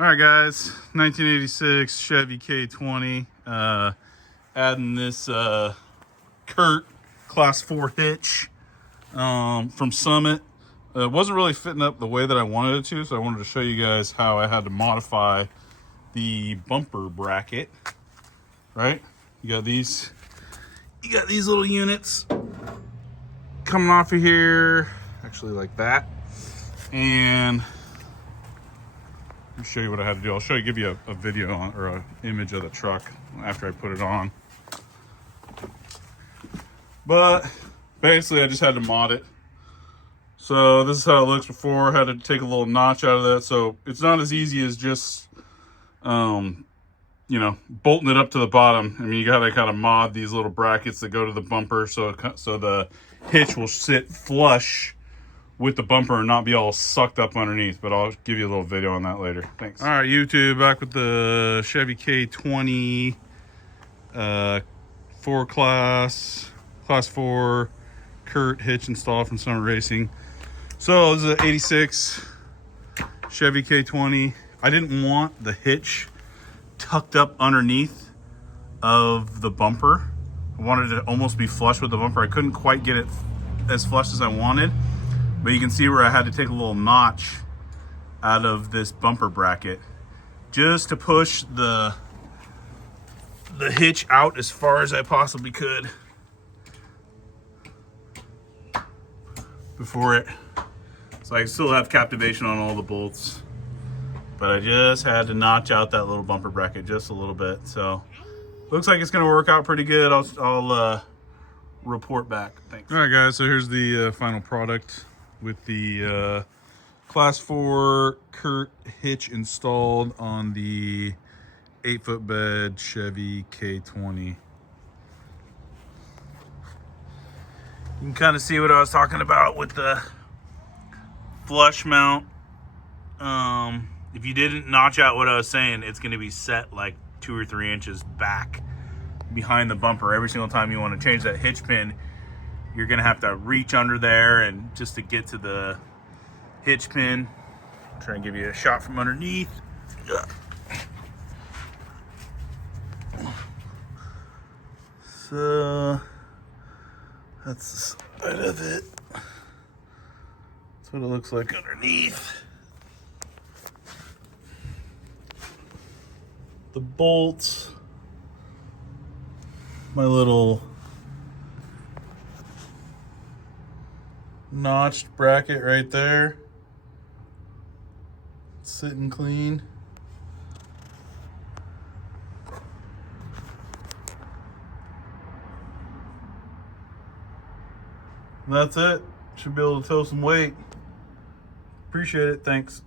All right, guys, 1986 Chevy K20. Adding this Curt Class 4 hitch from Summit. It wasn't really fitting up the way that I wanted it to, so I wanted to show you guys how I had to modify the bumper bracket. Right? You got these little units coming off of here, actually like that, and I'll show you what I had to do. Give you a video on, or an image of the truck after I put it on. But basically I just had to mod it. So this is how it looks before. I had to take a little notch out of that. So it's not as easy as just, bolting it up to the bottom. I mean, you gotta kind of mod these little brackets that go to the bumper so the hitch will sit flush with the bumper and not be all sucked up underneath. But I'll give you a little video on that later. Thanks. All right, YouTube, back with the Chevy K20 Class 4 Curt hitch installed from Summit Racing. So this is an 86 Chevy K20. I didn't want the hitch tucked up underneath of the bumper. I wanted it to almost be flush with the bumper. I couldn't quite get it as flush as I wanted, but you can see where I had to take a little notch out of this bumper bracket just to push the hitch out as far as I possibly could before it, so I still have captivation on all the bolts. But I just had to notch out that little bumper bracket just a little bit. So looks like it's gonna work out pretty good. I'll report back. Thanks. All right, guys, so here's the final product with the Class 4 Curt hitch installed on the 8-foot bed Chevy K20. You can kind of see what I was talking about with the flush mount. If you didn't notch out what I was saying, it's going to be set like 2 or 3 inches back behind the bumper. Every single time you want to change that hitch pin, you're going to have to reach under there and just to get to the hitch pin. I'll try and give you a shot from underneath. So that's the side of it. That's what it looks like underneath. The bolts, my little notched bracket right there, sitting clean. And that's it. Should be able to tow some weight. Appreciate it. Thanks.